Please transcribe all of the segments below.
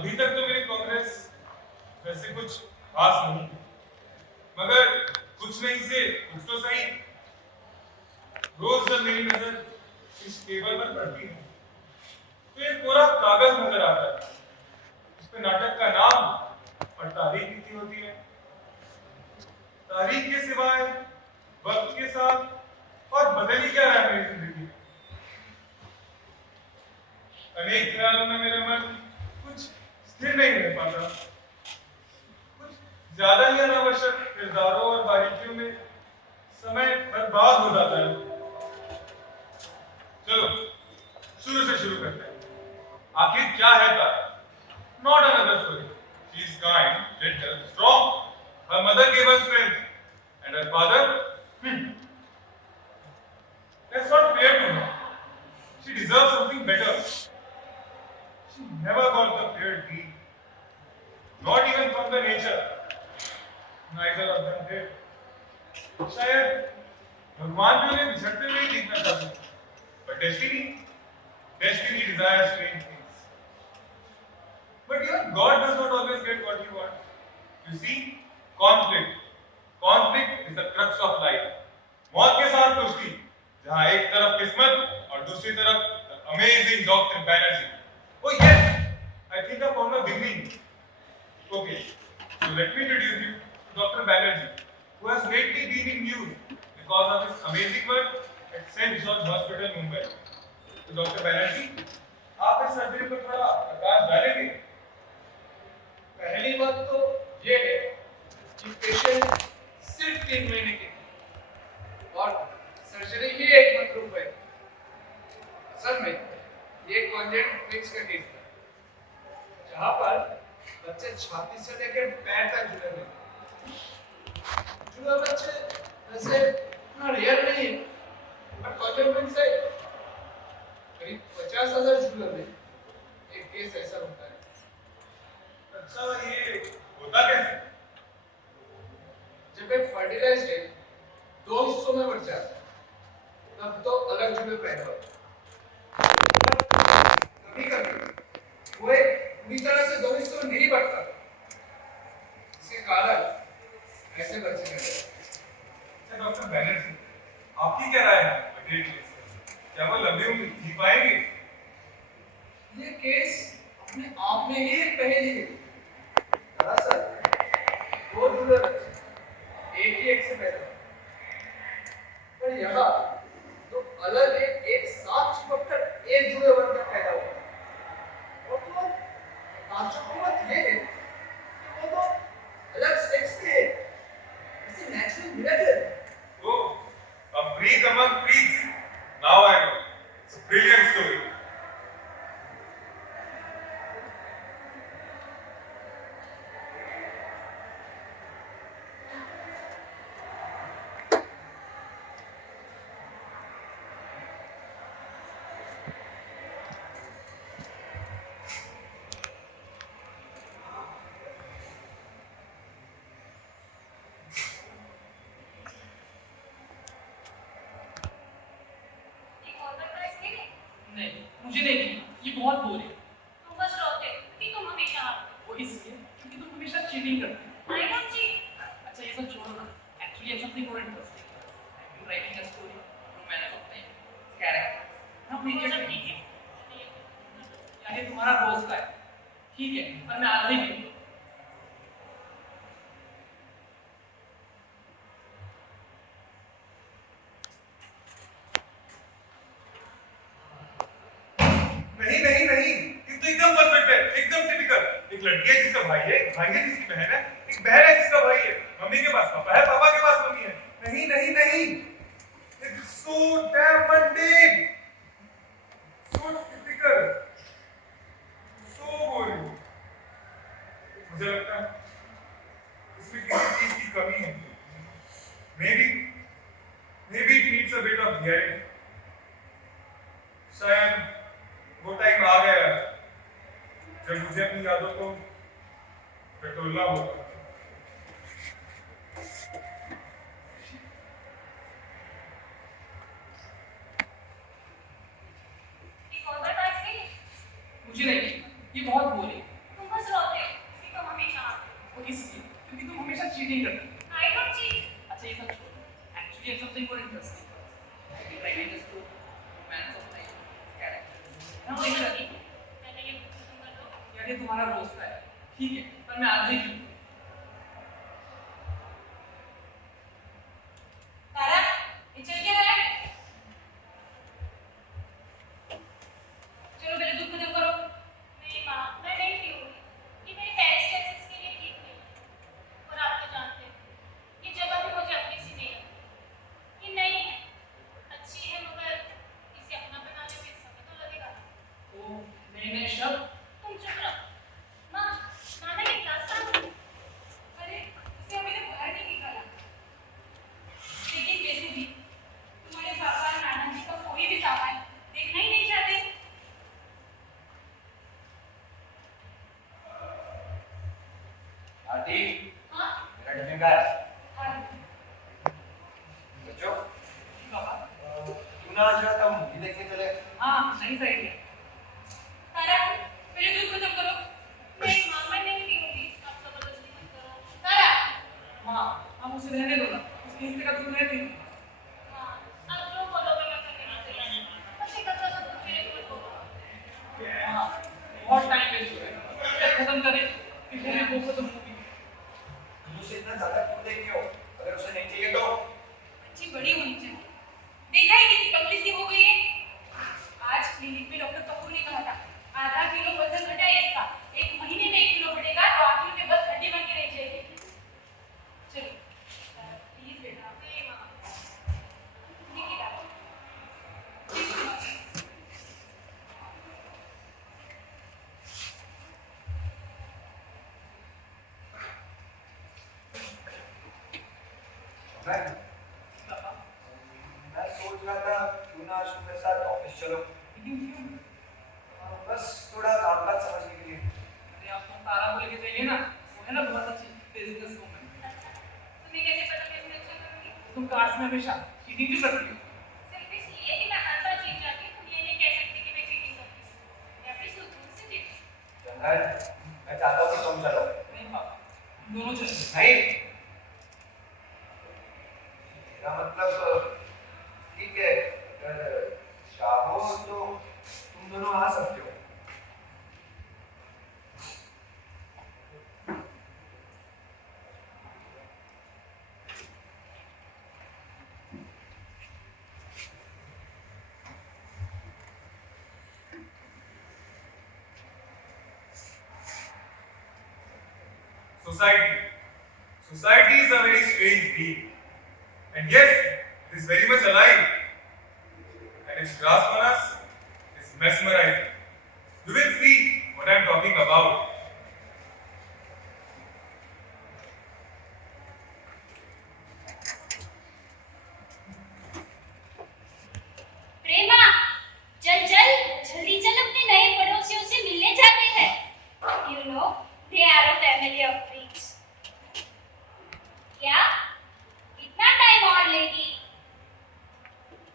अभी तक तो मेरी प्रोग्रेस वैसे कुछ खास नहीं, मगर कुछ नहीं से कुछ तो सही। रोज जब मेरी नजर इस टेबल पर पड़ती है तो एक पूरा कागज नजर आता है। इस पे नाटक का नाम और तारीख लिखी होती है। तारीख के सिवाय वक्त के साथ और बदली क्या रहा है मेरी जिंदगी। अनेक ख्यालों में मेरा मन कुछ स्थिर नहीं रह पाता। कुछ ज्यादा ही अनावश्यक किरदारों और बारीकियों में समय बर्बाद हो जाता है। चलो शुरू से शुरू करते हैं। आखिर क्या है तारा? Not another story. She is kind, gentle, strong. Her mother gave her strength, and her father, hmm, that's not fair to her. She deserves something better. She never got the fair deal, not even from the nature. Neither of them did. शायद भगवान भी उन्हें बिछड़ते हुए देखना चाहते, but destiny desires strange things. But even God does not always get what he wants. You see, conflict is the crux of life. मौत के साथ कुश्ती, जहाँ एक तरफ किस्मत और दूसरी तरफ the amazing Dr. Banerjee. Oh yes, I think I found a beginning. Okay, so let me introduce you to Dr. Banerjee, who has lately been in news because of his amazing work at St. George Hospital, Mumbai. So Dr. Banerjee, आप इस surgery पर थोड़ा प्रकाश डालेंगे? पहली बात तो ये है कि पेशेंट सिर्फ 3 महीने के और सर्जरी ही एकमात्र उपाय। असल में ये कॉन्जेनिटल ट्विन्स का केस था, जहाँ पर बच्चे छाती से लेकर पैर तक जुड़े हुए। जुड़े बच्चे वैसे इतना रेयर नहीं है, पर कॉन्जेनिटल ट्विन्स से करीब 50,000 जुड़े हुए एक केस ऐसा होता है। अच्छा, ये होता कैसे? जब एक फर्टिलाइज्ड एग 2 हिस्सों में बढ़ जाता है, तब तो अलग जुड़े पैदा होते हैं। कभी-कभी वो एक पूरी तरह से 2 हिस्सों में नहीं बढ़ता, इसके कारण ऐसे बच्चे रहते हैं। डॉक्टर बैनर्जी, आपकी क्या राय है बटेट केस पर? क्या वो लंबी उम्र जी पाएंगे? ये केस अपने आप में ही एक पहेली है। दरअसल 2 जुड़े बच्चे एक ही एग से पैदा हुए, पर यहाँ तो अलग एक साथ चिपककर एक जुड़े बनकर पैदा हुआ। और तो ताज्जुब बात ये है कि वो तो अलग सेक्स के हैं। It's a natural miracle. Oh, a freak among freaks. Now I know. It's a brilliant story. नहीं, मुझे नहीं खेलना, ये बहुत बोरिंग है। तुम बस रोते हो कि तुम हमेशा हारते वो इसलिए क्योंकि तुम हमेशा चीटिंग करते हो। हो। I don't cheat. अच्छा ये सब छोड़ो ना, actually I something more interesting. I am writing a story, romance of time, characters. हम वो नीचे सब ठीक ठीक है। है। यानी तुम्हारा रोज का है, ठीक है, पर मैं आधा ही लिखूंगा। नहीं नहीं नहीं, ये तो एकदम परफेक्ट है, एकदम टिपिकल। एक लड़की है जिसका भाई है, एक भाई है जिसकी बहन है, एक बहन है जिसका भाई है, मम्मी के पास पापा है, पापा के पास मम्मी है। नहीं नहीं नहीं, it's so damn mundane, so typical, so boring. मुझे लगता है इसमें किसी चीज की कमी है। maybe it needs a bit of daring. शायद वो टाइम आ गया जब मुझे अपनी यादों को टटोलना होगा। मुझे नहीं, ये बहुत बोरिंग। तुम चीटिंग करती I don't cheat. अच्छा ये सब छोड़ो actually it's something more interesting writing a story romance of life character हम देख रहे हैं पहले ये खत्म कर दो। यार ये तुम्हारा रोज का है ठीक है पर मैं आज ही क्यों तारा, ये चल क्या रहा है? चलो मेरे दूध खत्म करो। नहीं माँ, मैं नहीं पीऊंगी। ये मेरे पेरिस्टाइटिस के लिए ठीक नहीं है। और आप तो जानते हैं, ये जगह भी मुझे अपनी सी नहीं लगती। ये नई है, अच्छी है मगर इसे अपना बनाने में समय तो लगेगा। तो नए नए शब्द तुम चुप रहो। माँ, नाना ये ग्लास कहाँ है? अरे, उसे अभी तक बाहर नहीं निकाला। लेकिन वैसे भी तुम्हारे पापा और नाना जी का कोई भी सामान देखना ही नहीं चाहते। आंटी हाँ? मेरा टिफिन का है हाँ। बच्चों पापा क्यों ना आज रात हम मूवी देखने चले हाँ नाइस आइडिया तारा, मेरे दूध खत्म करो। नहीं माँ, मैं नहीं पीऊंगी। आप जबरदस्ती मत करो। तारा, माँ हम उसे रहने दो ना उसके हिस्से का दूध मैं पी लूंगी हाँ, आप जो बोलोगे मैं करने तैयार हूँ। बस एक अच्छा सा दूध मेरे लिए बोलो। हाँ बहुत टाइम वेस्ट हो रहा है खत्म करें फिर मेरे को खत्म मूवी तुम उसे इतना ज्यादा क्यों देख रहे हो अगर उसे नहीं चाहिए तो अच्छी बड़ी होनी चाहिए। देखा ही कितनी पतली सी हो गई है। आज क्लिनिक में डॉक्टर कपूर ने कहा था आधा किलो वजन घटाइए इसका। 1 महीने में 1 किलो बढ़ेगा तो आखिर में बस हड्डी बन के रह जाएगी। चलो प्लीज बेटा। नहीं माँ, ये किताब मैं मैं सोच रहा था क्यों ना आज तुम मेरे साथ ऑफिस चलो बस थोड़ा कामकाज समझने के लिए अरे आप तुम तारा को लेके जाइए ना वो है ना बहुत अच्छी बिजनेस वूमन तुम्हें कैसे पता मैं इसमें अच्छा करूंगी? तुम क्लास में हमेशा चीटिंग भी करती हो सिर्फ इसलिए कि मैं हर बार जीत जाती हूँ, तुम ये नहीं कह सकती कि मैं चीटिंग करती हूँ। या फिर सूझबूझ से जीती हूँ। जंगल मैं चाहता हूँ कि तुम चलो नहीं पापा हम दोनों चलेंगे नहीं मेरा मतलब ठीक है अगर चाहो तो तुम दोनों आ सकते हो Society. Society is a very strange being. And yes, it is very much alive. And its grasp on us is mesmerizing. You will see what I am talking about. प्रेमा, चल चल, जल्दी चल, अपने नए पड़ोसियों से मिलने जाते हैं। You know, they are a family of freaks. क्या? कितना टाइम और लेगी?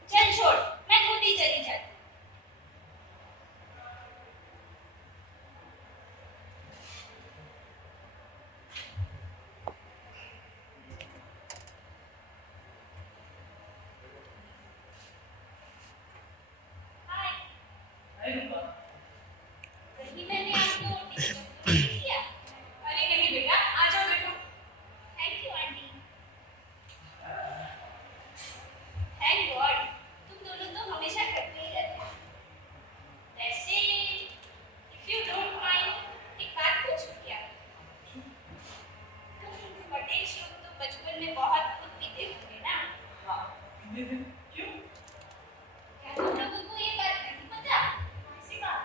चल छोड़, मैं खुद ही चली जाती। हाय, अरे रूपा कहीं मैंने आपको डिस्टर्ब तो नहीं किया? अरे नहीं बेटा, आ जाओ बैठो। Thank you aunty. Thank God, तुम दोनों तो हमेशा करते ही रहते हो। वैसे, if you don't mind, एक बात पूछूं क्या? तुम पटेल लोग तो बचपन में बहुत खुद पीते होंगे ना? हाँ दीदी क्यों क्या तुम लोगों को ये बात नहीं पता? ऐसी बात।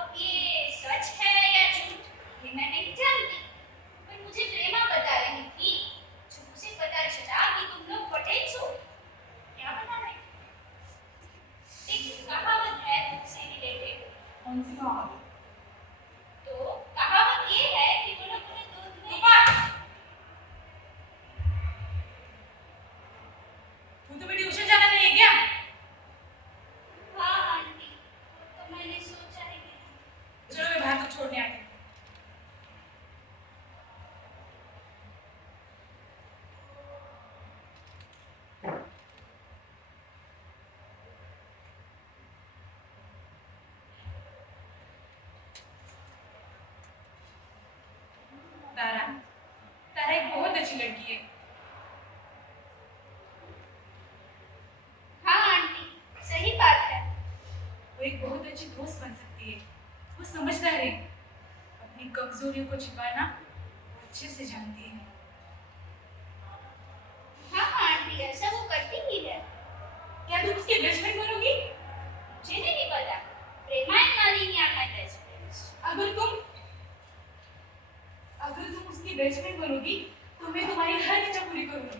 अब ये सच है या झूठ, ये मैं नहीं जानती। पर मुझे प्रेमा बता रही थी, जब उसे पता चला कि तुम लोग पटेल हो। क्या बता रही थी? एक कहावत है तुमसे रिलेटेड। कौन सी कहावत तो कहावत ये है कि वो लोग तुम्हें दूध में तुम्हें ट्यूशन जाना नहीं है क्या? हाँ आंटी, तो मैंने सोचा ही नहीं। चलो मैं बाहर तो छोड़ने आती हूँ। तारा तारा एक बहुत अच्छी लड़की है। हाँ आंटी, सही बात है। वो एक बहुत अच्छी दोस्त बन सकती है। वो समझदार है, अपनी कमजोरियों को छिपाना वो अच्छे से जानती है। हाँ आंटी, ऐसा वो करती ही है। क्या तुम उसकी बेस्ट फ्रेंड बनोगी? मुझे नहीं पता। Prema and Malini are my best friends. अगर तुम उसकी बेस्ट फ्रेंड बनोगी तो मैं तुम्हारी हर इच्छा पूरी करूंगी।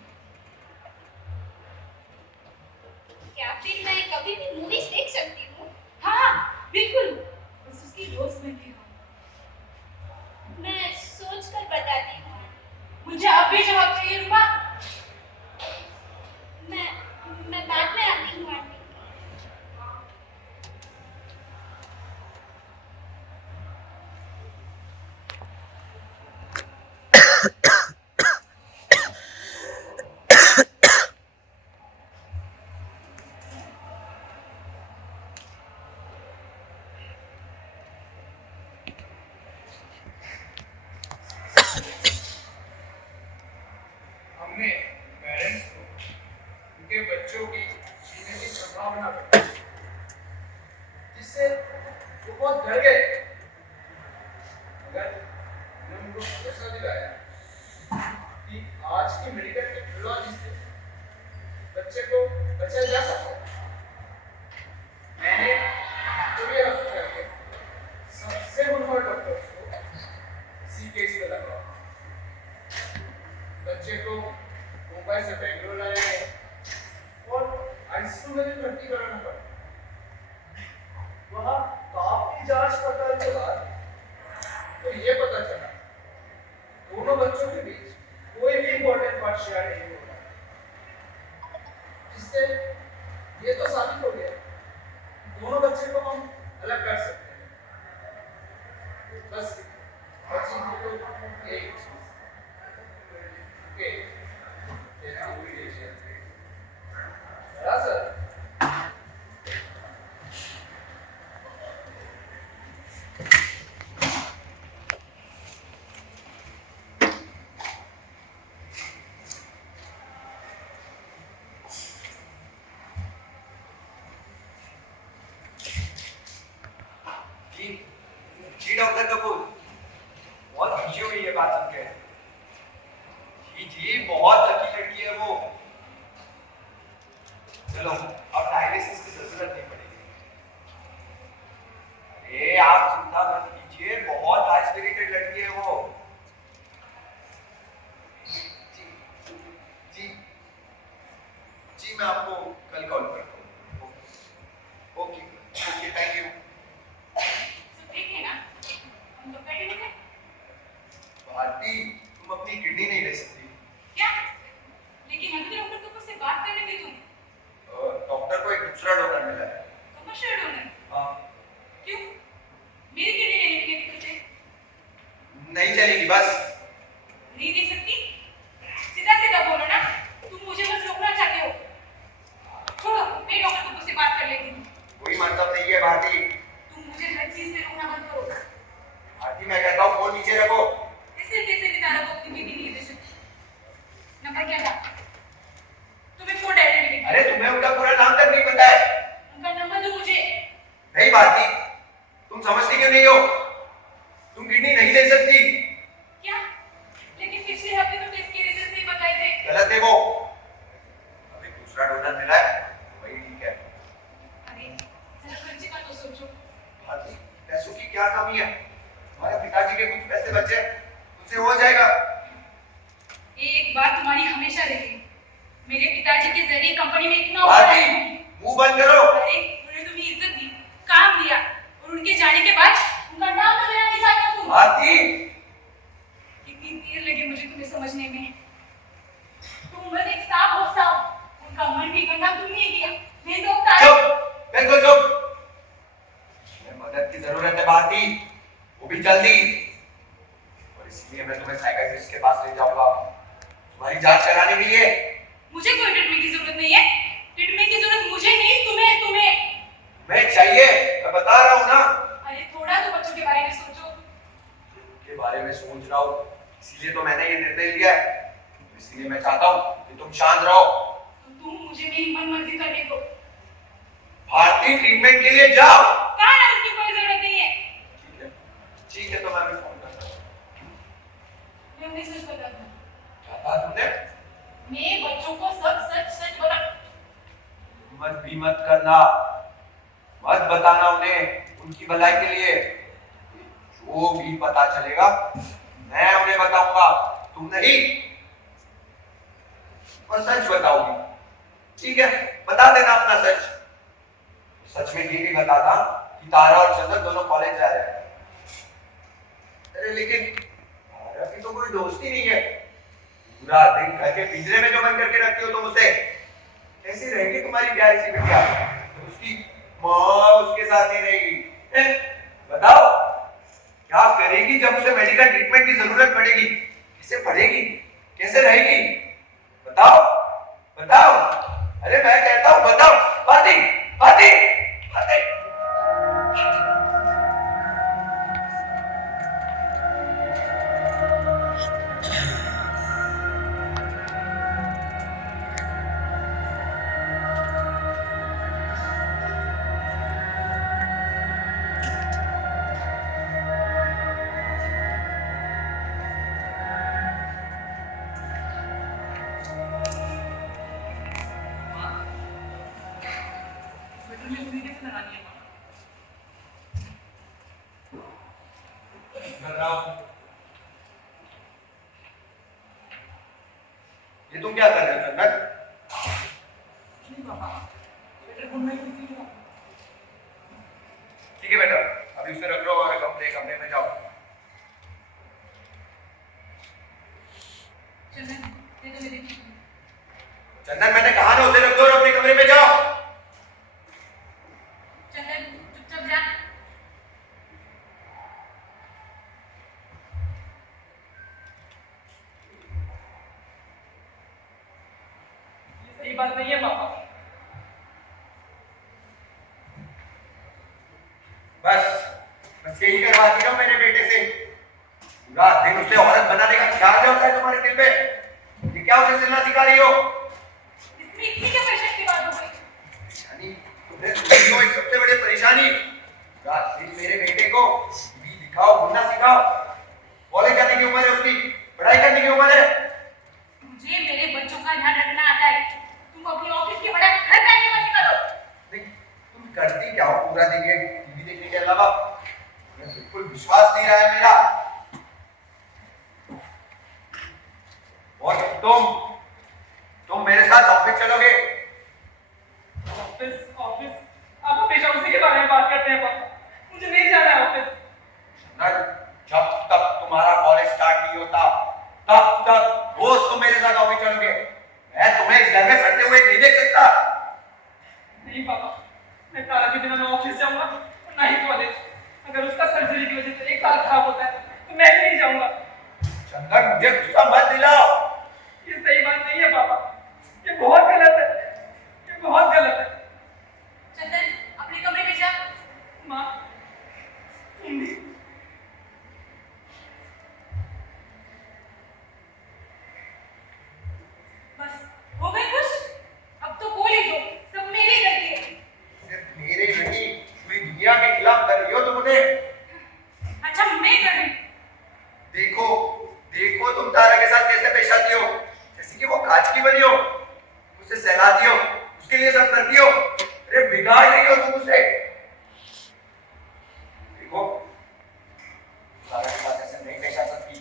क्या फिर मैं कभी भी मूवीज देख सकती हूँ? हाँ बिल्कुल, बस उसकी दोस्त बनती हो। मैं सोच कर बताती हूँ। मुझे अब भी जवाब चाहिए रूपा। मैं बाद में आती हूँ आंटी। हमने पेरेंट्स को उनके बच्चों की जीने की संभावना बताई, जिससे वो बहुत डर गए। मगर हमने उनको भरोसा दिलाया कि आज की मेडिकल टेक्नोलॉजी से बच्चे को बचाया जा सकता है। मैंने विक्टोरिया हॉस्पिटल के सबसे गुणवान डॉक्टर्स को इसी केस में लगाया। बच्चे को मुंबई से बेंगलोर लाया गया और आईसीयू में भी भर्ती कराना पड़ा। वहाँ काफी जांच पड़ताल के बाद तो ये पता चला दोनों बच्चों के बीच कोई भी इंपॉर्टेंट पार्ट शेयर नहीं हो रहा, जिससे ये तो साबित हो गया दोनों बच्चे को हम अलग कर सकते हैं। बस बच्ची को तो एक चीज सर जी डॉक्टर कपूर, बहुत खुशी हुई ये बात सुन के। जी बहुत लकी लड़की है वो। चलो अब डायलिसिस की जरूरत नहीं पड़ेगी। अरे आप चिंता मत कीजिए, बहुत हाई स्पिरिटेड लड़की है वो। जी जी जी मैं आपको कल कॉल करता हूँ। Okay okay, thank you. सब ठीक है ना? हम लोग रेडी हो गए? भारती, तुम अपनी किडनी नहीं ले सकती। क्या? लेकिन अभी डॉक्टर को मुझसे बात करने दी तुम। डॉक्टर को एक दूसरा डोनर मिला है। Commercial donor? हाँ। क्यों? मेरी किडनी लेने की दिक्कत है? नहीं चलेगी बस। नहीं दे सकती? सीधा सीधा बोलो ना, तुम मुझे बस रोकना चाहते हो। छोड़ो, मैं डॉक्टर को मुझसे बात कर लेती हूँ। कोई मतलब नहीं है भारती। तुम मुझे हर चीज में रोकना बंद करो। भारती मैं कहता हूँ फोन नीचे रखो। कैसे कैसे निकाला को अपनी किडनी नहीं दे सकती? नंबर क्या था? तुम्हें फोन डायरेक्टली। अरे तुम्हें उनका पूरा नाम तक नहीं पता है। उनका नंबर दो मुझे। नहीं भारती, तुम समझती क्यों नहीं हो? तुम किडनी नहीं ले सकती। क्या? लेकिन पिछले हफ्ते तो टेस्ट के रिजल्ट से बताए थे। गलत है वो। अभी दूसरा डोनर मिला है, वही ठीक है। अरे जरा खर्चे का तो सोचो। भारती, पैसों की क्या कमी है? हमारे पिताजी के कुछ पैसे बचे, उनसे हो जाएगा। एक बात तुम्हारी हमेशा रहेगी, मेरे पिताजी के जरिए कंपनी में इतना भारती, मुंह बंद करो। अरे उन्हें तुम्हें इज्जत दी, काम दिया और उनके जाने के बाद उनका नाम तो लेना नहीं चाहते तुम। भारती, कितनी देर लगी मुझे तुम्हें समझने में। तुम बस एक सांप हो सांप, उनका मन भी गंदा तुमने किया। मैं तो चुप, बिल्कुल चुप। तुम्हें मदद की जरूरत है भारती, वो भी जल्दी। और इसलिए मैं तुम्हें साइकियाट्रिस्ट के पास ले जाऊंगा, तुम्हारी जांच कराने के लिए। मुझे कोई ट्रीटमेंट की जरूरत नहीं है। ट्रीटमेंट की जरूरत मुझे नहीं, तुम्हें तुम्हें मैं चाहिए, मैं बता रहा हूँ ना। अरे थोड़ा तो बच्चों के बारे में सोचो। के बारे में सोच रहा हूँ, इसीलिए तो मैंने ये निर्णय लिया है। इसलिए मैं चाहता हूँ कि तुम शांत रहो। तो तुम मुझे मेरी मनमर्जी करने दो। भारती ट्रीटमेंट के लिए जाओ। कहा ना उसकी कोई जरूरत नहीं है। ठीक है तो मैं अभी फोन करता हूँ। मैं उन्हें सच बता दूँ। क्या कहा तुमने? मैं बच्चों को सब सच सच बता। मत भी मत करना, मत बताना उन्हें, उनकी भलाई के लिए। जो भी पता चलेगा मैं उन्हें बताऊंगा, तुम नहीं। और सच बताओगी, ठीक है? बता देना अपना सच। सच में ये भी बता था कि तारा और चंदन दोनों कॉलेज जा रहे हैं। अरे लेकिन तारा की तो कोई दोस्ती नहीं है। पूरा दिन घर के पिंजरे में जो बंद करके रखती हो तुम उसे। कैसी रहेगी तुम्हारी प्यारी सी बिटिया? तो उसकी माँ उसके साथ नहीं रहेगी। बताओ क्या करेगी जब उसे मेडिकल ट्रीटमेंट की जरूरत पड़ेगी? कैसे पढ़ेगी? कैसे रहेगी? बताओ बताओ। अरे मैं कहता हूँ बताओ। बाती बाती बाती। स्वेटर में सुई कैसे लगानी है माँ? कर रहा हूं। ये तुम क्या कर रहे हो चंदन? नहीं पापा, स्वेटर बुनना ही किसी को। ठीक है बेटा, अभी उसे रख लो और कमरे में जाओ। चंदन, दे दो मेरे को। चंदन मैंने कहा ना उसे रख दो और अपने कमरे में जाओ। चंदन, चुपचाप जा। ये सही बात नहीं है पापा। बस यही करवाती हो मेरे बेटे से। पूरा दिन उसे औरत बनाने का ख्याल होता है तुम्हारे दिल पे। ये क्या उसे सिलना सिखा रही हो? इसमें इतनी क्या परेशानी की बात हो गई? परेशानी तो एक सबसे बड़ी परेशानी। रात दिन मेरे बेटे को भी दिखाओ, घूमना सिखाओ। कॉलेज जाने की उम्र है उसकी, पढ़ाई करने की उम्र है। मुझे मेरे बच्चों का ध्यान रखना आता है। तुम अपनी ऑफिस की पढ़ाई घर जाके मत करो। तुम करती क्या हो पूरा दिन ये टीवी देखने के अलावा? मैं बिल्कुल विश्वास नहीं रहा है मेरा। और तुम मेरे साथ ऑफिस चलोगे? ऑफिस आप हमेशा उसी के बारे में बात करते हैं पापा। मुझे नहीं जाना है ऑफिस। जब तक तुम्हारा कॉलेज स्टार्ट नहीं होता तब तक रोज तुम मेरे साथ ऑफिस चलोगे। मैं तुम्हें इस घर में सड़ते हुए नहीं देख सकता। नहीं पापा, मैं तारा के बिना ना ऑफिस जाऊंगा और ना ही कॉलेज। अगर उसका सर्जरी की वजह से एक साल खराब होता है तो मैं भी नहीं जाऊंगा। चंदन मुझे गुस्सा मत दिलाओ। ये सही बात नहीं है पापा, ये बहुत गलत है, ये बहुत गलत है। चंदन, अपने कमरे में जा। माँ, तुम भी। बस हो गई खुश? अब तो बोल ही दो, सब मेरी गलती है। सिर्फ मेरे नहीं, पूरी दुनिया के खिलाफ कर रही हो तुम उन्हें। अच्छा, मैं कर रही। देखो देखो तुम तारा के साथ कैसे पेश आती हो, जैसे कि वो कांच की बनी हो। उसे सहलाती हो, उसके लिए सब करती हो। अरे बिगाड़ रही हो तुम उसे। देखो तारा के साथ ऐसे नहीं पेश आ सकती।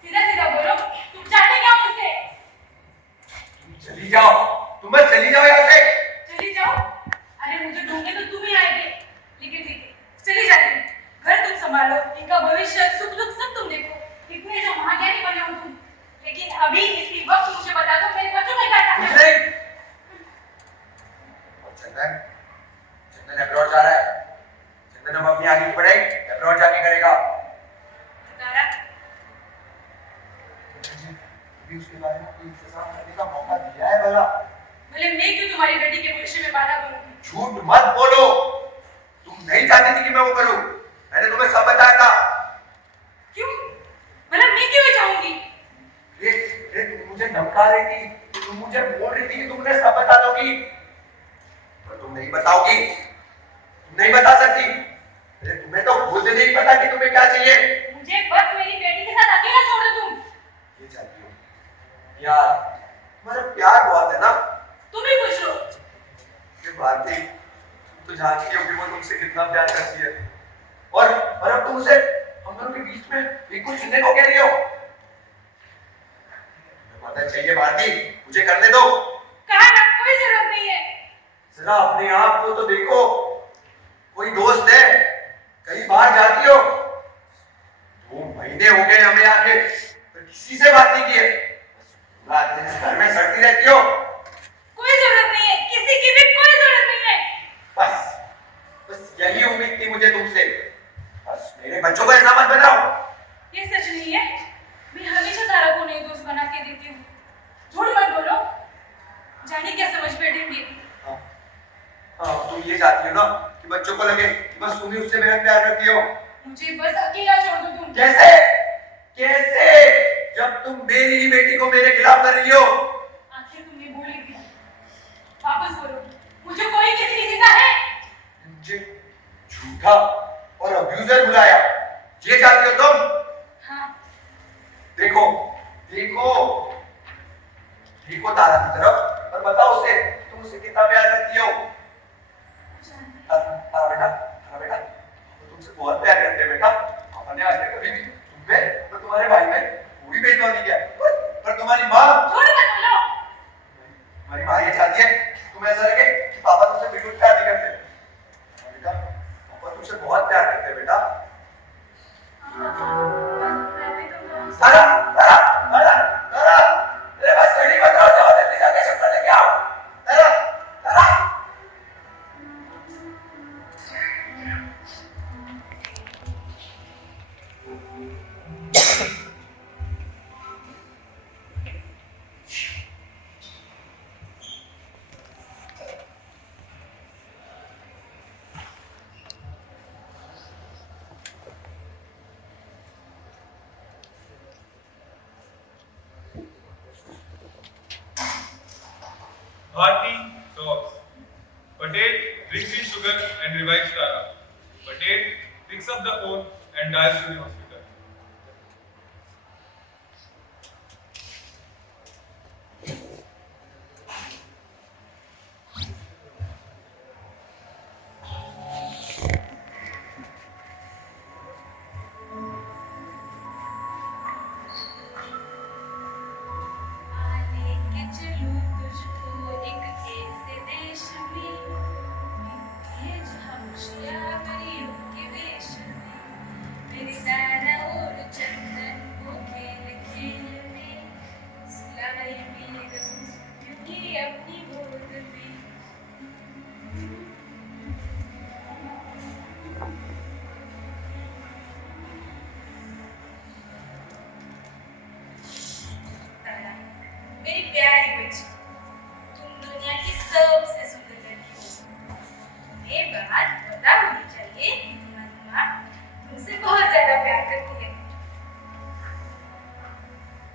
सीधा सीधा बोलो, तुम चाहते क्या हो मुझसे? तुम चली जाओ, तुम बस चली जाओ यहाँ से। चली जाओ? अरे मुझे ढूंढने तो तुम ही आए थे। लेकिन ठीक है, चली जाती हूँ। घर तुम संभालो, इनका भविष्य सुख दुख सब तुम देखो। इतने जो महाज्ञानी बने हो तुम। लेकिन अभी इसी वक्त मुझे बता दो, मेरे बच्चों का क्या चाहते हो? और चंदन अब्रॉड जा रहा है। चंदन अब अपनी आगे की पढ़ाई अब्रॉड जाके करेगा। तारा, अभी उसके बारे में कोई इंतजाम करने का मौका दिया है भला? भले मैं क्यों तुम्हारी बेटी के भविष्य में बाधा करूंगी? झूठ मत बोलो। तुम नहीं चाहती थी कि मैं वो करूं। मैंने तुम्हें सब बताया था। क्यों? भला मैं क्यों चाहूंगी? दिखा रही थी, तुम मुझे बोल रही थी कि तुमने सब बता दोगी, पर तुम नहीं बताओगी, तुम नहीं बता सकती। अरे तुम्हें तो खुद नहीं पता कि तुम्हें क्या चाहिए। मुझे बस मेरी बेटी के साथ अकेला छोड़ दो तुम। ये चाहती हो यार, तुम्हारा प्यार बहुत है ना। तुम ही पूछ लो। ये भारती, तुम तो जानती हो कि वो तुमसे कितना प्यार करती है, और अब तुम उसे हम दोनों के बीच में बिल्कुल चुनने को कह रही हो। पता चाहिए भारती, मुझे करने दो। कहा ना, कोई जरूरत नहीं है। जरा अपने आप को तो देखो, कोई दोस्त है, कहीं बाहर जाती हो, 2 महीने हो गए हमें आके, पर किसी से बात नहीं की है, रात दिन इस घर में सड़ती रहती हो। कोई जरूरत नहीं है, किसी की भी कोई जरूरत नहीं है। बस यही उम्मीद थी मुझे तुमसे। बस मेरे बच्चों को ऐसा मत बनाओ। ये सच नहीं है, मैं हमेशा तारा को नई दोस्त बना के देती हूँ। झूठ मत बोलो, जाने क्या समझ बैठेंगे। हाँ, तुम ये चाहती हो ना कि बच्चों को लगे कि बस तुम ही उससे बेहद प्यार करती हो। मुझे बस अकेला छोड़ दो तुम। कैसे कैसे, जब तुम मेरी ही बेटी को मेरे खिलाफ कर रही हो। आखिर तुमने बोली थी, वापस बोलो, मुझे कोई किसी की चिंता है। मुझे झूठा और अब्यूजर बुलाया, ये चाहती हो तुम? हाँ। देखो देखो देखो तारा की तरफ और बताओ उसे तुम उसे कितना प्यार करती हो। तारा बेटा, वो तुमसे बहुत प्यार करते हैं बेटा। पापा ने आज तक कभी भी तुम पे और तुम्हारे भाई में कोई भेदभाव नहीं किया, पर तुम्हारी माँ, झूठ मत बोलो। तुम्हारी माँ ये चाहती है तुम ऐसा लगे कि पापा तुमसे बिल्कुल प्यार नहीं करते। बेटा, पापा तुमसे बहुत प्यार करते हैं बेटा। तारा तारा तारा तारा, मेरे पास खड़ी मत रहो, जाओ जल्दी जाके शक्कर लेके आओ। तारा तारा, Bharti talks. Patel drinks his sugar and revives Tara. Patel picks up the phone and dials to the hospital. लेके चलूं तुझको एक ऐसे देश में, ये जहाँ खुशियाँ भरियों के वेश में, मेरी तारा और चंदन को खेल खेल में, सुलाई में रहूं यूं ही अपनी गोद में। तारा, मेरी प्यारी बच्ची, तुम दुनिया की सबसे सुंदर लड़की हो। ये बात पता होनी चाहिए कि तुम्हारी माँ तुमसे बहुत ज्यादा प्यार करती है।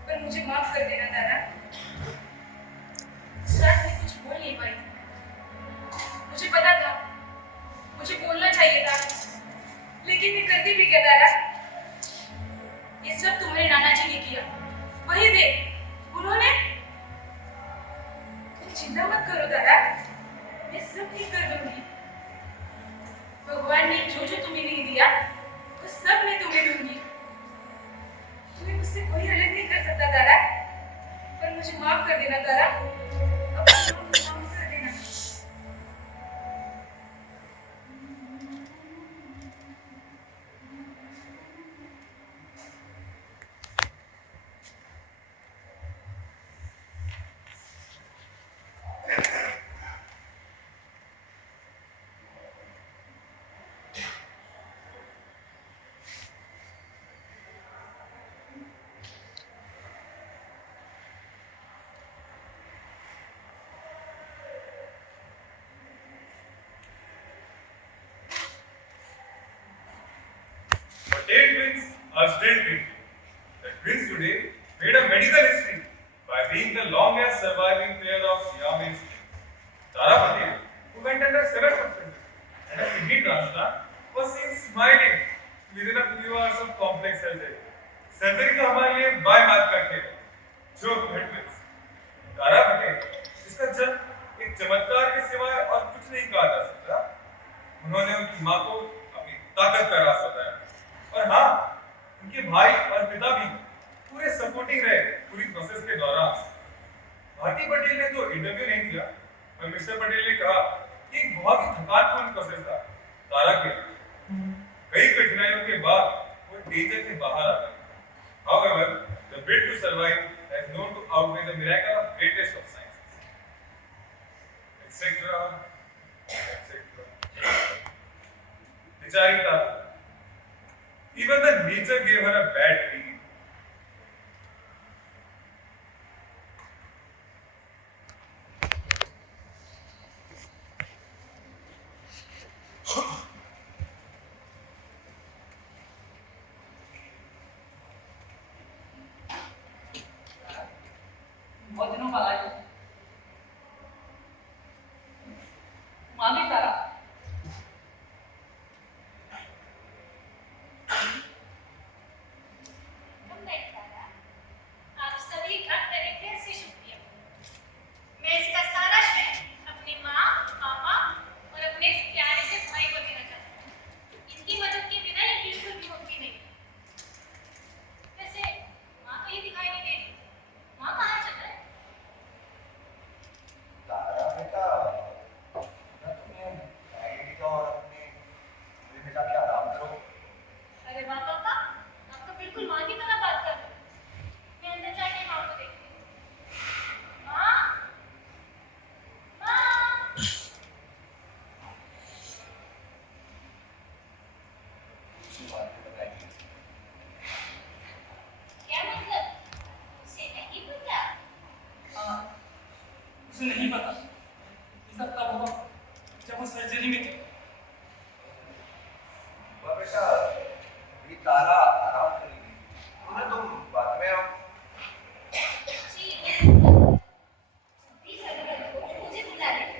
पर मुझे माफ कर देना तारा, उस रात मैं कुछ बोल नहीं पाई। मुझे पता था, मुझे बोलना चाहिए था, लेकिन मैं करती भी क्या तारा? ये सब तुम्हारे नाना जी ने किया। वही देख, उन्होंने। तुम चिंता मत करो तारा, मैं सब ठीक कर दूंगी। भगवान ने जो जो तुम्हें नहीं दिया, वो सब मैं तुम्हें दूंगी। तुम्हें मुझसे कोई अलग नहीं कर सकता तारा, पर मुझे माफ कर देना तारा। अब मुझे माफ कर देना। Patel twins are still twins. The twins today made a medical history. by being the longest surviving player of Siamese twins. Tara Patel, who went under 7% and a kidney transplant, was seen smiling within a few hours of complex surgery. Surgery तो हमारे लिए bye हाथ का खेल है, जो twins. तारा पटेल, जिसका जन्म एक चमत्कार के सिवाय और कुछ नहीं कहा जा सकता, उन्होंने उनकी माँ को अपनी ताकत का राज बताया, और हाँ, उनके भाई और पिता भी पूरे सपोर्टिंग रहे पूरी प्रोसेस के दौरान। भारती पटेल ने तो इंटरव्यू नहीं दिया, और मिस्टर पटेल ने कहा कि एक बहुत ही थकानपूर्ण प्रोसेस था तारा के लिए। कई कठिनाइयों के बाद वो डेंजर से बाहर आ गए। However, the will to survive has known to outweigh the miracle of greatest of sciences, etc. etc. बेचारी तारा, even the nature gave her a bad dream. बहुत दिनों बाद आई मामी तारा तुम नहीं तारा, आप सभी का तहे दिल से शुक्रिया। मैं इसका सारा श्रेय अपनी माँ, पापा और अपने इस प्यारे से भाई को देना चाहती हूँ। इनकी मदद के बिना ये बिल्कुल भी मुमकिन नहीं। वैसे माँ तो ये दिखाई नहीं दे रही, माँ कहाँ चल रहा है? तारा बेटा, ना तुम्हें आईडी का और अपने घर में जाके आराम करो। अरे वाह पापा, आप तो बिल्कुल माँ की तरह बात कर रहे हो। मैं अंदर जाके माँ को देखती हूँ। माँ, माँ। उसी बात पे बताइए। क्या मतलब? उसे नहीं पता? हाँ उसे नहीं पता ये सब तब हुआ जब वो सर्जरी में थे। वाह बेटा, ये तारा आराम करेगी। उन्हें तुम बाद में आओ। जी, जब भी जरूरत हो मुझे बुला लेना।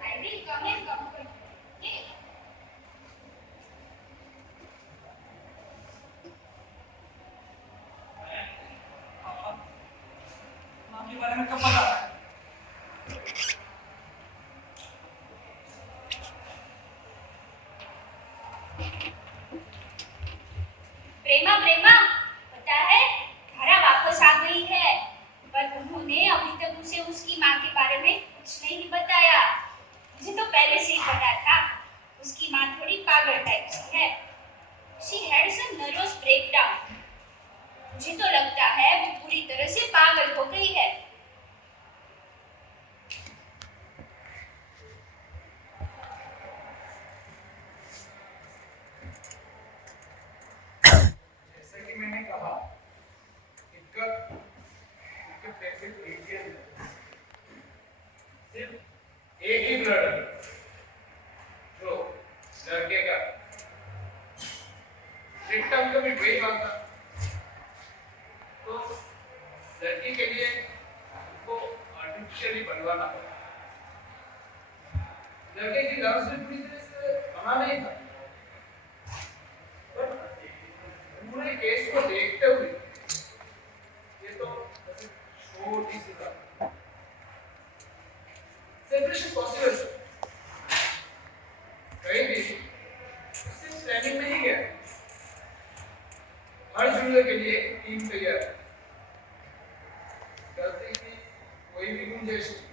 I will come and comfort you. Okay? माँ के बारे में कब पता? प्रेमा प्रेमा, पता है धारा वापस आ गई है, पर उन्होंने अभी तक उसे उसकी माँ के बारे में कुछ नहीं बताया। मुझे तो पहले से ही पता था उसकी माँ थोड़ी पागल टाइप की है। She had some nervous breakdown. मुझे तो लगता है वो पूरी तरह से पागल हो गई है। जैसा कि मैंने कहा, इनका पेशेंट एशियन है। सिर्फ एक ही ब्लड जो लड़के का विक्टिम को भी वही मांगता, तो लड़की के लिए उसको आर्टिफिशियली बनवाना पड़ा। लड़के की लंग्स भी पूरी तरह से बना नहीं था, पर पूरे केस को देखते हुए ये तो छोटी सी बात, सेपरेशन पॉसिबल है। कहीं भी सिर्फ प्लानिंग नहीं है, हर जुमले के लिए टीम तैयार है। गलती की कोई भी गुंजाइश नहीं।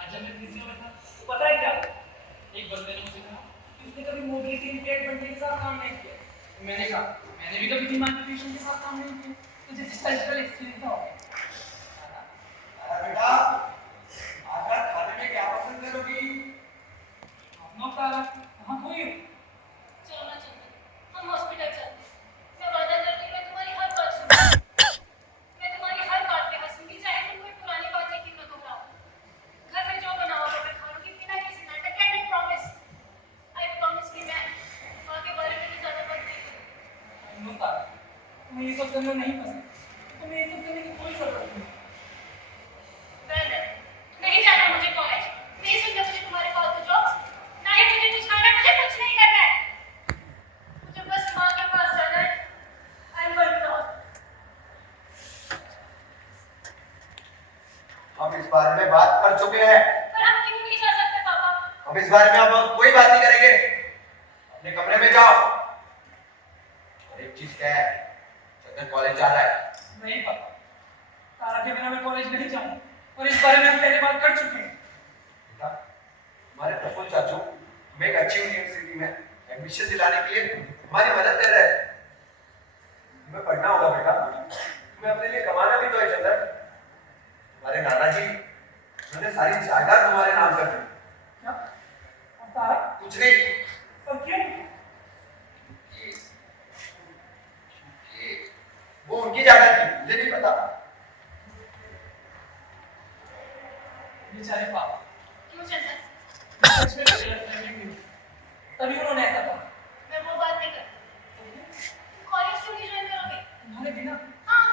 आज जब मैं फिजियो में था तो पता है क्या एक बंदे ने मुझे कहा कि उसने कभी मोबिलिटी इंडिकेट बनने के साथ काम नहीं किया। तो मैंने कहा मैंने भी कभी डिमांडिफिकेशन के साथ काम नहीं किया, तो जैसे सर्जिकल एक्सपीरियंस हो गया। तारा बेटा, आज रात खाने में क्या पसंद करोगी? आप नौकरा कहाँ खोई हो? चलो दोनों नहीं पसंद तो मैं ये सब करने की कोई जरूरत नहीं। ब्रदर, नहीं जाना मुझे कॉलेज, नहीं सुनना मुझे तुम्हारे फालतू जॉब्स, ना ही मुझे कुछ खाना, मुझे कुछ नहीं करना है। मुझे बस माँ के पास जाना है। I am going to. हम इस बारे में बात कर चुके हैं। पर हम क्यों नहीं जा सकते पापा? हम इस बारे में अब कोई बात नहीं करेंगे। अपने कमरे में जाओ। और एक चीज क्या है, चंदन कॉलेज जा रहा है। नहीं पापा, तारा के बिना मैं कॉलेज नहीं जाऊंगा और इस बारे में हम पहले बात कर चुके हैं। बेटा, हमारे प्रफुल्ल चाचू तुम्हें एक अच्छी यूनिवर्सिटी में एडमिशन दिलाने के लिए हमारी मदद कर रहे हैं। तुम्हें पढ़ना होगा बेटा, तुम्हें अपने लिए कमाना भी तो है चंदन। हमारे दादाजी उन्होंने सारी जायदाद तुम्हारे नाम कर दी। क्या? और तारा? कुछ नहीं, और क्यों? ये वो उनकी जायदाद थी, मुझे नहीं पता। बेचारे पापा, क्यों चंदन? सच में गलतफहमी हुई, तभी उन्होंने ऐसा कहा। मैं वो बात नहीं करती। कॉलेज क्यों नहीं ज्वाइन करोगे? तुम्हारे बिना हाँ,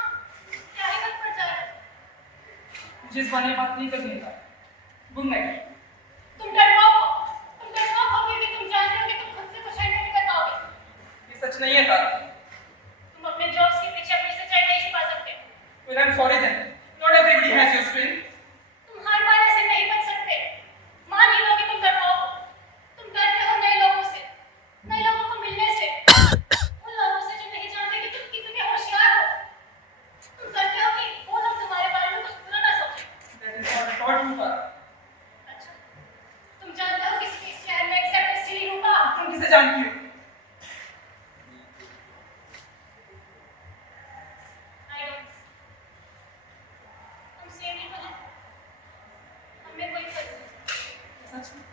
क्या ही फर्क पड़ जाएगा? मुझे इस बारे में बात नहीं करनी था। Good night. तुम डरपोक हो। तुम डरपोक हो क्योंकि तुम जानते हो कि तुम खुद से कुछ हैंडल नहीं कर पाओगे। ये सच नहीं है तारा। तुम अपने जॉब्स के पीछे अपनी सच्चाई नहीं छुपा सकते। Well, I'm sorry then. Not everybody has your strength. तुम हर बार ऐसे नहीं बच सकते। मान ही लो कि तुम डरपोक हो। तुम डरते हो नए लोगों से, नए लोगों को मिलने से, उन लोगों से जो नहीं जानते कि तुम कितने होशियार हो। तुम डरते हो कि वो लोग तुम्हारे बारे में कुछ बुरा ना सोचें। That is what I taught you, तारा। अच्छा, तुम जानते हो किसी के शहर में एक सेक्टर सीढ़ी रूपा? तुम किसे जानती हो? I don't. हम सेम ही तो हैं। हमें कोई फर्क नहीं। सच में?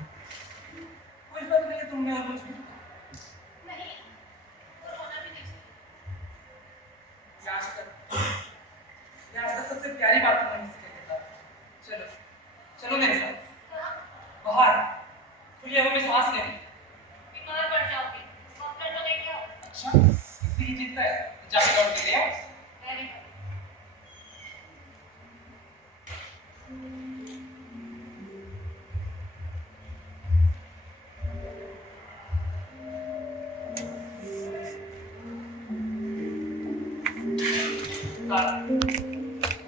कोई फर्क नहीं है तुम में और मुझ में। नहीं, और होना भी नहीं चाहिए। ये आज तक सबसे प्यारी बात तुमने मुझसे कही था। चलो, चलो मेरे साथ कहाँ? बाहर खुली हवा में सांस लेने। बीमार पड़ जाओगे। डॉक्टर को लेके आओ। अच्छा, इतनी ही चिंता है तो जाके डॉक्टर के लिए आओ। Very good. तारा,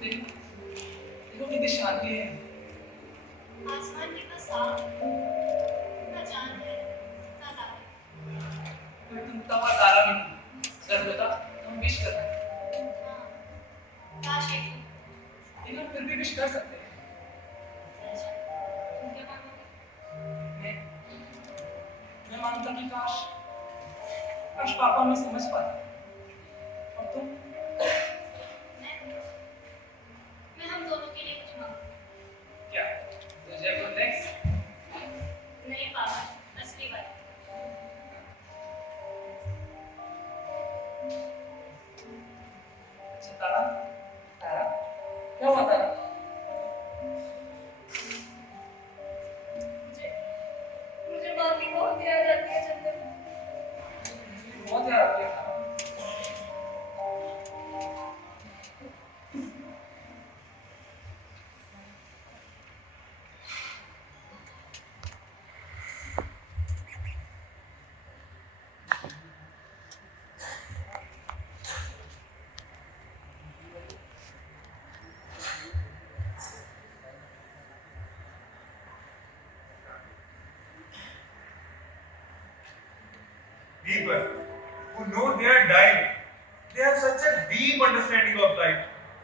देखो कितनी शांति है। आसमान कितना साफ है। ना चांद है, ना तारे। कोई तुम तवा तारा नहीं, सर बता तुम विश करना। हाँ, काश एक तुम। लेकिन हम फिर भी विश कर सकते हैं। अच्छा, तुम क्या मांगोगे? मैं मानता कि काश पापा में समझ पाते। और तुम? मैं हम दोनों के लिए कुछ मांगूंगी। क्या तुझे कुछ नेक्स्ट? नहीं पापा, असली बात। अच्छा तारा, तारा क्या हुआ तारा? मुझे माँ की बहुत याद आती है चंदन। बहुत याद आती है तारा। People who know they are dying, they have such a deep understanding of life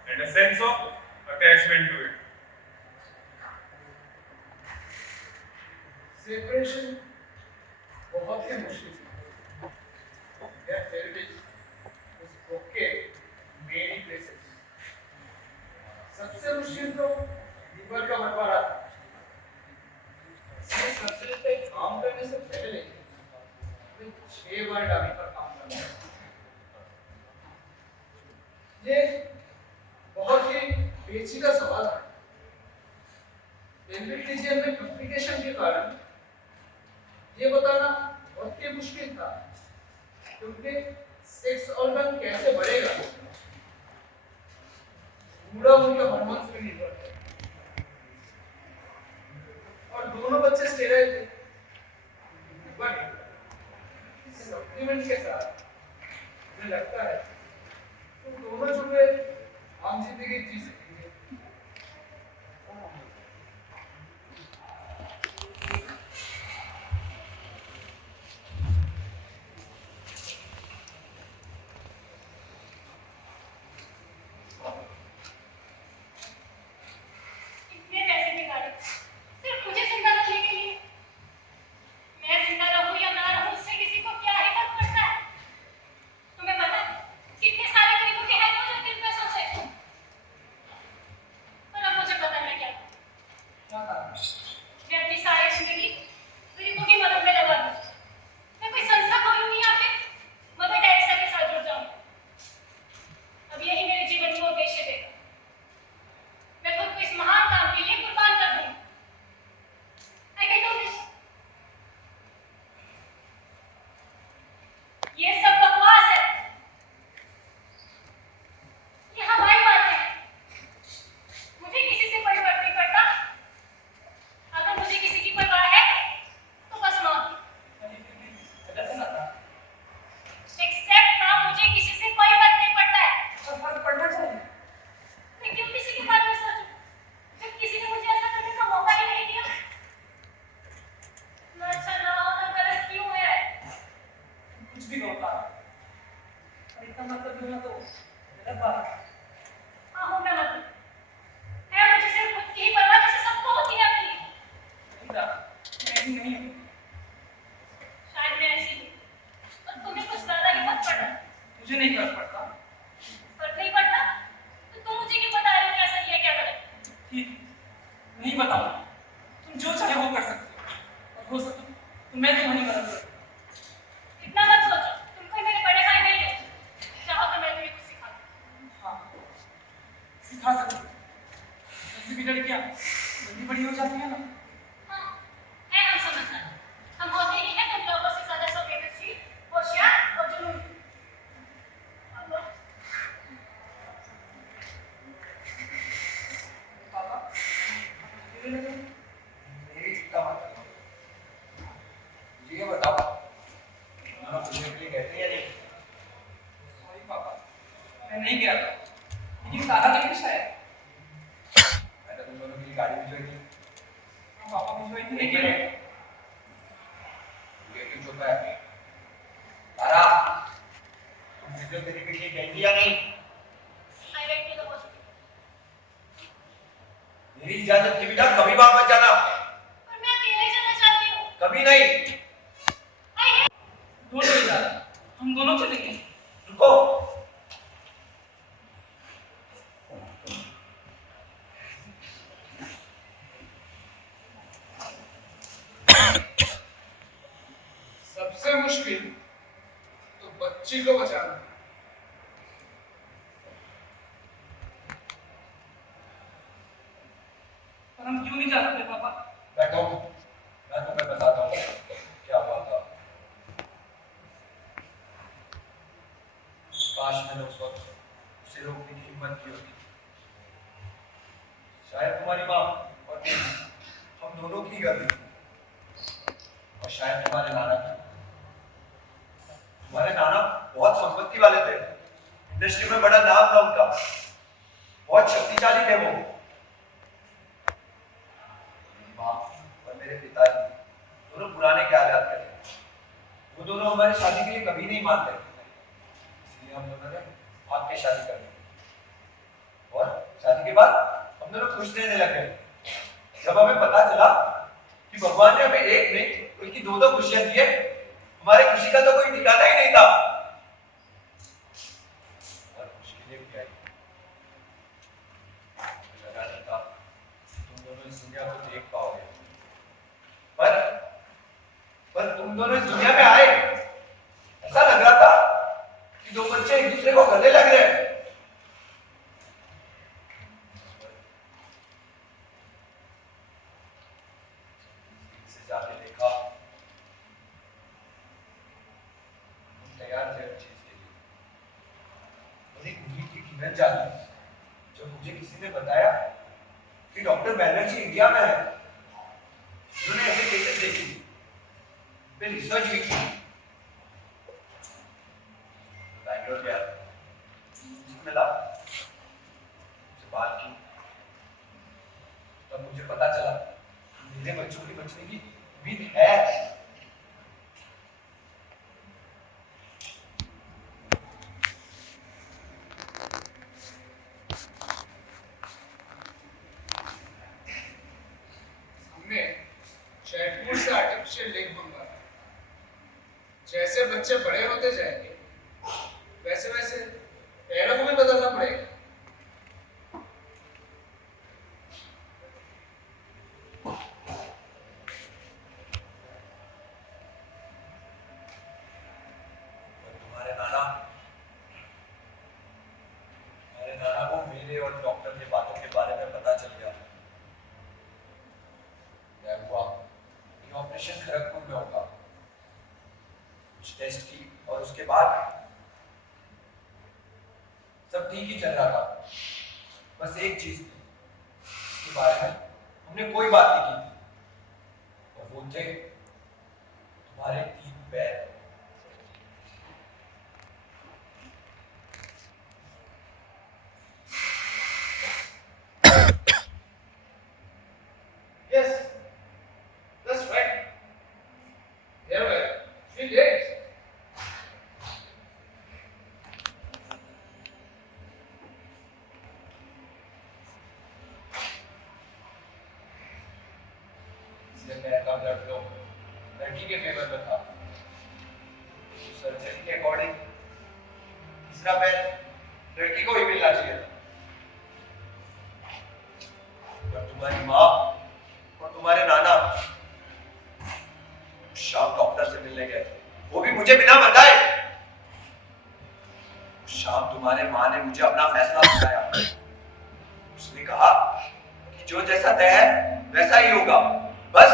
and a sense of attachment to it. Separation बहुत ही मुश्किल है। Their heritage is broken many places. सबसे मुश्किल तो दीपक का बंटवारा था। इसमें सब्जेक्ट पे काम करने से पहले 6 बार डाबी पर काम करना है। ये बहुत ही पेचीदा सवाल है। एमबीटीजीएम में कॉम्प्लिकेशन के कारण ये बताना बहुत ही मुश्किल था कि उनके सेक्स ऑर्गन कैसे बढ़ेगा पूरा उनके हार्मोन्स पे निर्भर है। और दोनों बच्चे स्टेरॉइड थे, बट सप्लीमेंट के साथ मुझे लगता है तो दोनों जो है आम जिंदगी जी सकेंगे। इतने पैसे निकाले सिर्फ मुझे जिंदा रखने के लिए। मैं जिंदा रहूं या ना रहूं उससे किसी को क्या ही फर्क पड़ता है। तुम्हें पता है कितने सारे गरीबों की हेल्प हो जाती है इन पैसों से। पर अब मुझे पता है मैं क्या करूं। क्या कहा? मैं अपनी सारी जिंदगी गरीबों की मदद में लगा दूं। मैं कोई संस्था खोलूंगी या फिर मदर टेरेसा के साथ जुड़ जाऊंगी। अब यही मेरे जीवन को उद्देश्य देगा। मैं खुद को इस महान काम के लिए कुर्बान कर दूंगी। I can do this. ये सब बकवास है। ये हमारी बातें हैं। मुझे किसी से कोई फर्क नहीं पड़ता। अगर मुझे किसी की परवाह है तो बस मौत। ऐसा ना था। एक्सेप्ट ना मुझे किसी से कोई फर्क नहीं पड़ता है। पर फर्क पड़ना चाहिए। मैं क्यों किसी के बारे में सोचूं जब किसी ने मुझे ऐसा करने का मौका ही नहीं दिया। ना अच्छा ना हो तो गलत क्यों है। कुछ भी होता है। और इतना मतलब क्यों ना तो गलत बात है। हाँ हूँ मैं मतलब है मुझे सिर्फ खुद की ही परवाह जैसे सबको होती है अपनी। नहीं था। मैं ऐसी नहीं हूँ। शायद मैं ऐसी हूँ और तुम्हें कुछ ज्यादा ही फर्क पड़ रहा है। मुझे नहीं फर्क पड़ता। फर्क नहीं पड़ता तो तुम मुझे क्यों बता रहे हो क्या सही है क्या गलत। ठीक, नहीं बताऊँ। तुम जो चाहे वो कर सकते हो। और हो सके तो मैं तुम्हारी मदद करूँ। इतना मत सोचो तुम कोई मेरे बड़े भाई नहीं हो। चाहो तो मैं तुम्हें कुछ सिखा दूँ। हाँ, सिखा सकते हो। ऐसी भी लड़कियाँ जल्दी बड़ी हो जाती है ना। हाँ है हम समझदार। हम होते ही हैं तुम लोगों से ज्यादा संवेदनशील होशियार और जुनूनी। अब लो। पापा, तेरे लगे मेरी चिंता मत करो। मुझे ये बताओ, तुम लोग मुझे के लिए कहते हैं या नहीं? सॉरी पापा, मैं नहीं गया था। लेकिन तारा लेके शायद। मैंने तुम दोनों के लिए गाड़ी भिजवाई थी। हाँ पापा भिजवाई थी एक लेकिन मिनट। ये क्यों चुप है? तारा, तुम फिजियोथेरेपी के लिए गई थी या नहीं? I went to the hospital. मेरी इजाजत के बिना कभी वहां मत जाना। पर मैं अकेले जाना चाहती हूँ। कभी नहीं। दोनों ले जा। हम दोनों चलेंगे। रुको। सबसे मुश्किल तो बच्ची को बचाना है। पर हम क्यों नहीं जा सकते पापा? बैठो, मैं तुम्हें बताता हूँ क्या हुआ था। काश मैंने उस वक्त उसे रोकने की हिम्मत की होती। शायद तुम्हारी माँ और मैं हम दोनों की गलती थी। और शायद तुम्हारे नाना की। तुम्हारे नाना बहुत संपत्ति वाले थे। इंडस्ट्री में बड़ा नाम था उनका। बहुत शक्तिशाली थे वो। मेरी माँ और मेरे पिताजी दोनों पुराने ख्यालात के थे। वो दोनों हमारी शादी के लिए कभी नहीं मानते। इसलिए हम दोनों ने भाग के शादी कर ली। और शादी के बाद हम दोनों खुश रहने लगे। जब हमें पता चला कि भगवान ने हमें एक नहीं बल्कि दो खुशियां दी है, हमारी खुशी का तो कोई ठिकाना ही नहीं था। और मुश्किलें भी आई। मुझे लगा नहीं था तुम दोनों इस दुनिया को देख पाओगे। पर तुम दोनों इस दुनिया में आए, ऐसा लग रहा था कि दो बच्चे एक दूसरे को गले लग रहे हैं। से जाके देखा, हम तैयार थे हर चीज के लिए। और एक उम्मीद की किरण जागी जो मुझे किसी बैनर्जी इंडिया में है, उन्होंने ऐसे केसेस देखे, पे रिसर्च भी की, बैंगलोर गया, मिला, उससे बात की, तब मुझे पता चला मेरे बच्चों की बचने की उम्मीद है। हमने जयपुर से आर्टिफिशियल लेक मंगवाया। जैसे बच्चे बड़े होते जाएंगे वैसे वैसे पैरों को भी बदलना पड़ेगा। मेरे नाना को मेरे और डॉक्टर की बातों के बारे में पता चल गया। क्या हुआ? ये ऑपरेशन खड़गपुर में होगा, कुछ टेस्ट की और उसके बाद सब ठीक ही चल रहा था। बस एक चीज थी, इसके बारे में हमने कोई बात नहीं की थी, और वो थे तुम्हारे 3 पैर। Yes, that's right. There were 3 legs. इसलिए पैर का ब्लड फ्लो लड़की के फेवर में था। सर्जरी के अकॉर्डिंग तीसरा पैर लड़की को ही मिलना चाहिए था। पर तुम्हारी माँ और तुम्हारे नाना शाम डॉक्टर से मिलने गए, वो भी मुझे बिना बताए। शाम तुम्हारे माँ ने मुझे अपना फैसला बताया। उसने कहा कि जो जैसा तय है वैसा ही होगा, बस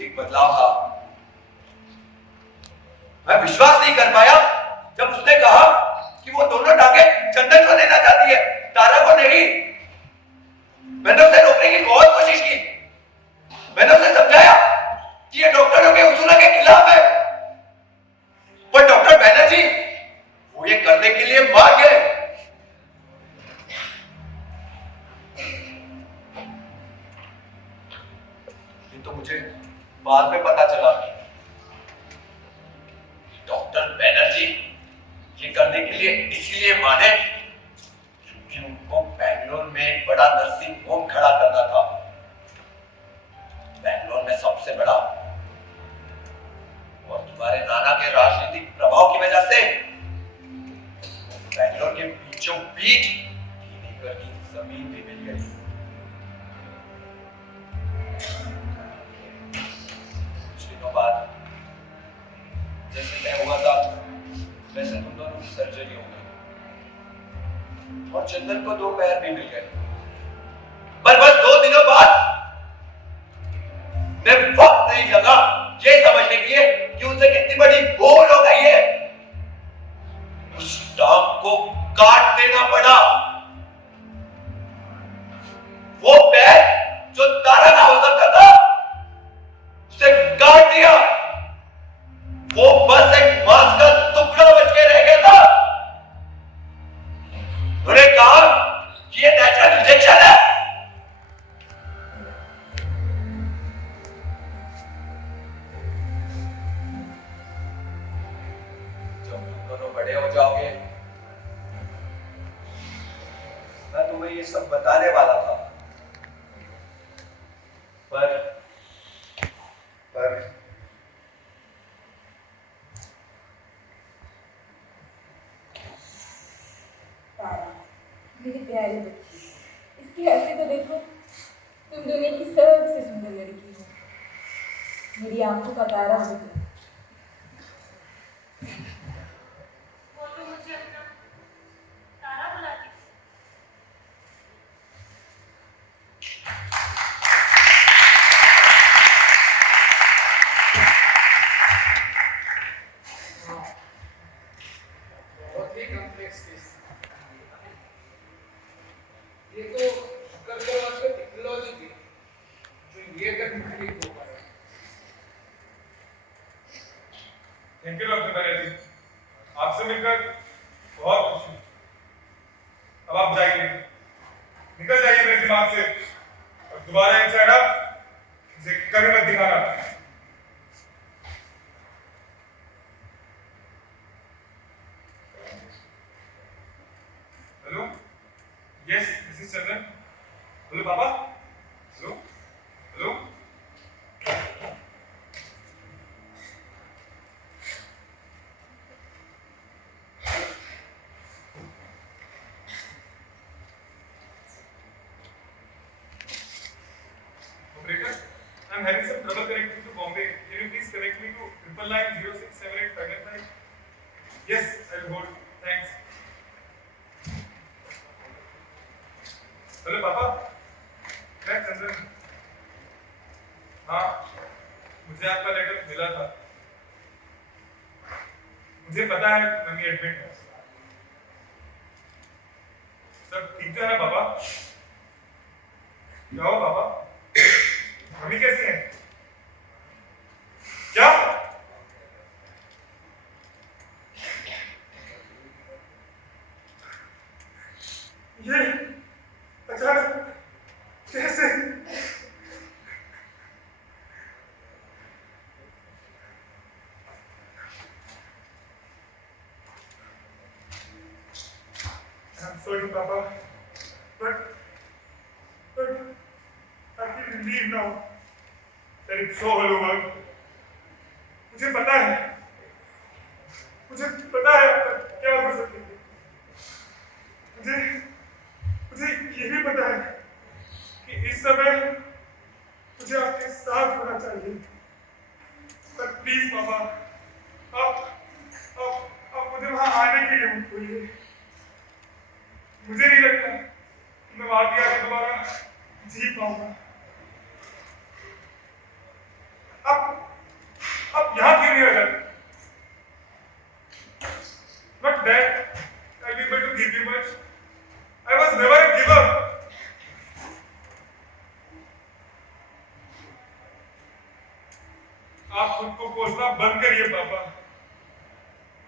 एक बदलाव था। मैं विश्वास नहीं कर पाया जब उसने कहा कि वो दोनों टांगे चंदन को देना चाहती है, तारा को नहीं। मैंने उसे रोकने की बहुत कोशिश की, मैंने उसे समझाया कि ये डॉक्टरों के उसूलों के खिलाफ है, पर डॉक्टर बैनर्जी वो ये करने के लिए मान गए। ये तो मुझे बाद में पता चला, डॉक्टर बैनर्जी ये करने के लिए इसलिए माने क्योंकि उनको बैंगलोर में एक बड़ा नर्सिंग होम खड़ा करना था, बैंगलोर में सबसे बड़ा। और तुम्हारे नाना के राजनीतिक प्रभाव की वजह से बैंगलोर के बीचों बीच 3 एकड़ की जमीन भी मिल गई। कुछ दिनों बाद जैसे तय हुआ था वैसे तुम दोनों की सर्जरी हो गई और चंदन को 2 पैर भी मिल गए। पर बस 2 दिनों बाद मैं वक्त नहीं लगा ये समझने के लिए कि उनसे कितनी बड़ी भूल हो गई है। उस टांग को काट देना पड़ा। वो पैर जो तारा का हो सकता था उसे काट दिया। वो बस एक मांस का टुकड़ा बच के रह गया था। उन्होंने कहा कि ये नेचुरल रिजेक्शन है। जब तुम दोनों बड़े हो जाओगे मैं तुम्हें ये सब बताने वाला था, पर तारा, मेरी प्यारी बच्ची, इसकी हंसी तो देखो, तुम दुनिया की सबसे सुंदर लड़की हो, मेरी आंखों का तारा हो तुम। वो तो मुझे अपना तारा बुलाती थी। बहुत ही कॉम्प्लेक्स केस। ये तो शुक्र के बाद थैंक यू डॉक्टर बनर्जी, आपसे मिलकर बहुत खुशी हुई। अब आप जाइए, निकल जाइए मेरे दिमाग से, और दोबारा ये चेहरा मुझे कभी मत दिखाना। Hello, yes this is Chandan. Hello papa, hello hello. Operator, I'm having some trouble connecting to Bombay. Can you please connect me to 999067859? Yes, I'll hold. Thanks. Hello पापा, मैं चंदन। हाँ, मुझे आपका लेटर मिला था। मुझे पता है मम्मी एडमिट है। सब ठीक तो है ना पापा? क्या हो पापा? मम्मी कैसी हैं? क्या? ये अचानक कैसे? I'm sorry, Papa, but I feel relieved now that it's all over. मुझे पता है आप क्या कर सकते हैं। मुझे ये भी पता है कि इस समय मुझे आपके साथ होना चाहिए। पर प्लीज पापा, आप मुझे वहां आने के लिए मत बोलिए। मुझे नहीं लगता कि मैं वहां भी आके दोबारा जी पाऊंगा। अब यहाँ क्यों नहीं आ जाते? Not that I'll be able to give you much. I was never a giver. आप खुद को कोसना बंद करिए पापा।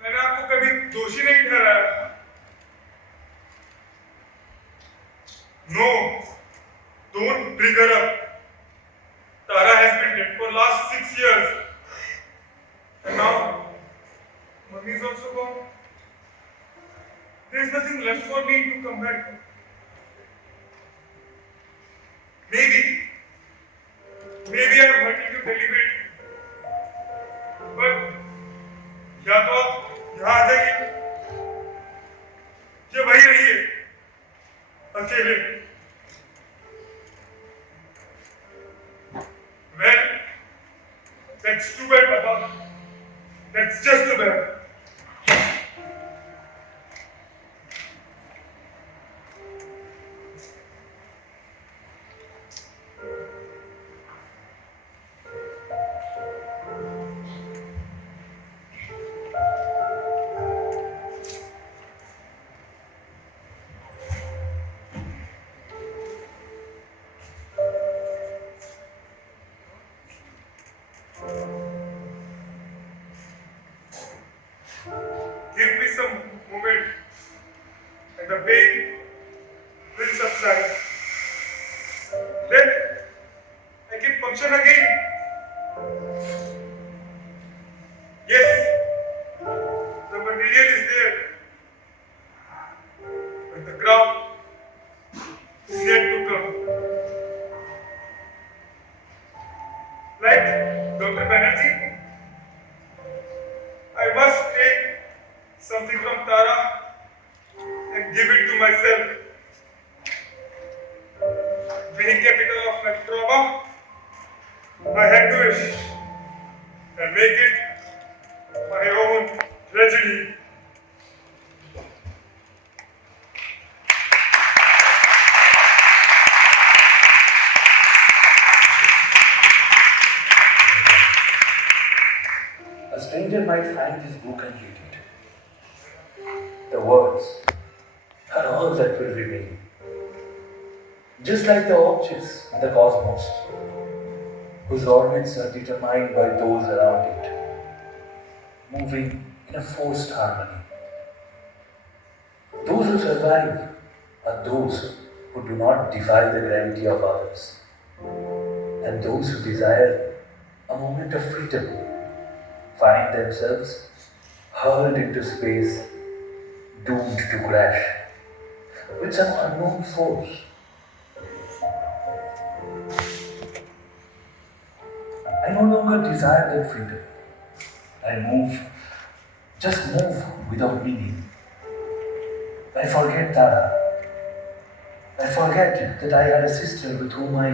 मैंने आपको कभी दोषी नहीं ठहराया। No, don't trigger up. Tara has been dead for last 6 years. And now, Mummy is also gone. There is nothing left for me to come back to. Maybe I am hurting you deliberately. But या तो आप यहाँ आ जाइए, या वहीं रहिए, अकेले। Well, that's too bad, Papa. That's just too bad. Give me some moment and the pain will subside. Then I can function again. Yes, the material is there, but the craft is yet to come. Like Dr. Banerjee, I must take something from Tara and give it to myself. Being capital of my trauma, I had to wish and make it my own tragedy. A stranger might find this book and read it. The words are all that will remain. Just like the objects in the cosmos, whose orbits are determined by those around it. moving in a forced harmony. Those who survive are those who do not defy the gravity of others, and those who desire a moment of freedom find themselves hurled into space, doomed to crash with some unknown force. I no longer desire that freedom. I just move without meaning. I forget Tara. I forget that I had a sister with whom I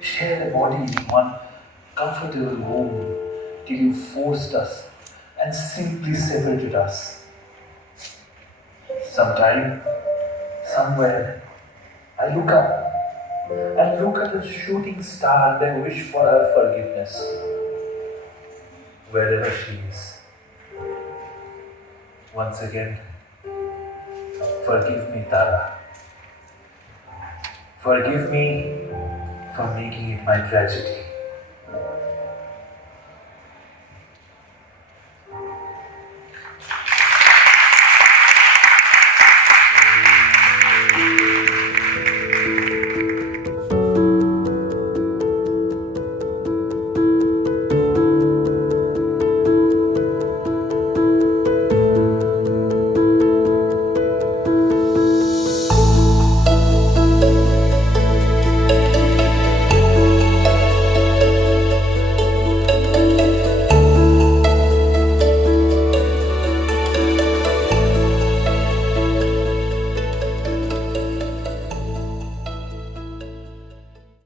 shared a body in one comfortable home till you forced us and simply separated us. Sometime, somewhere, I look up and look at a shooting star and I wish for her forgiveness, wherever she is. Once again, forgive me, Tara. Forgive me for making it my tragedy.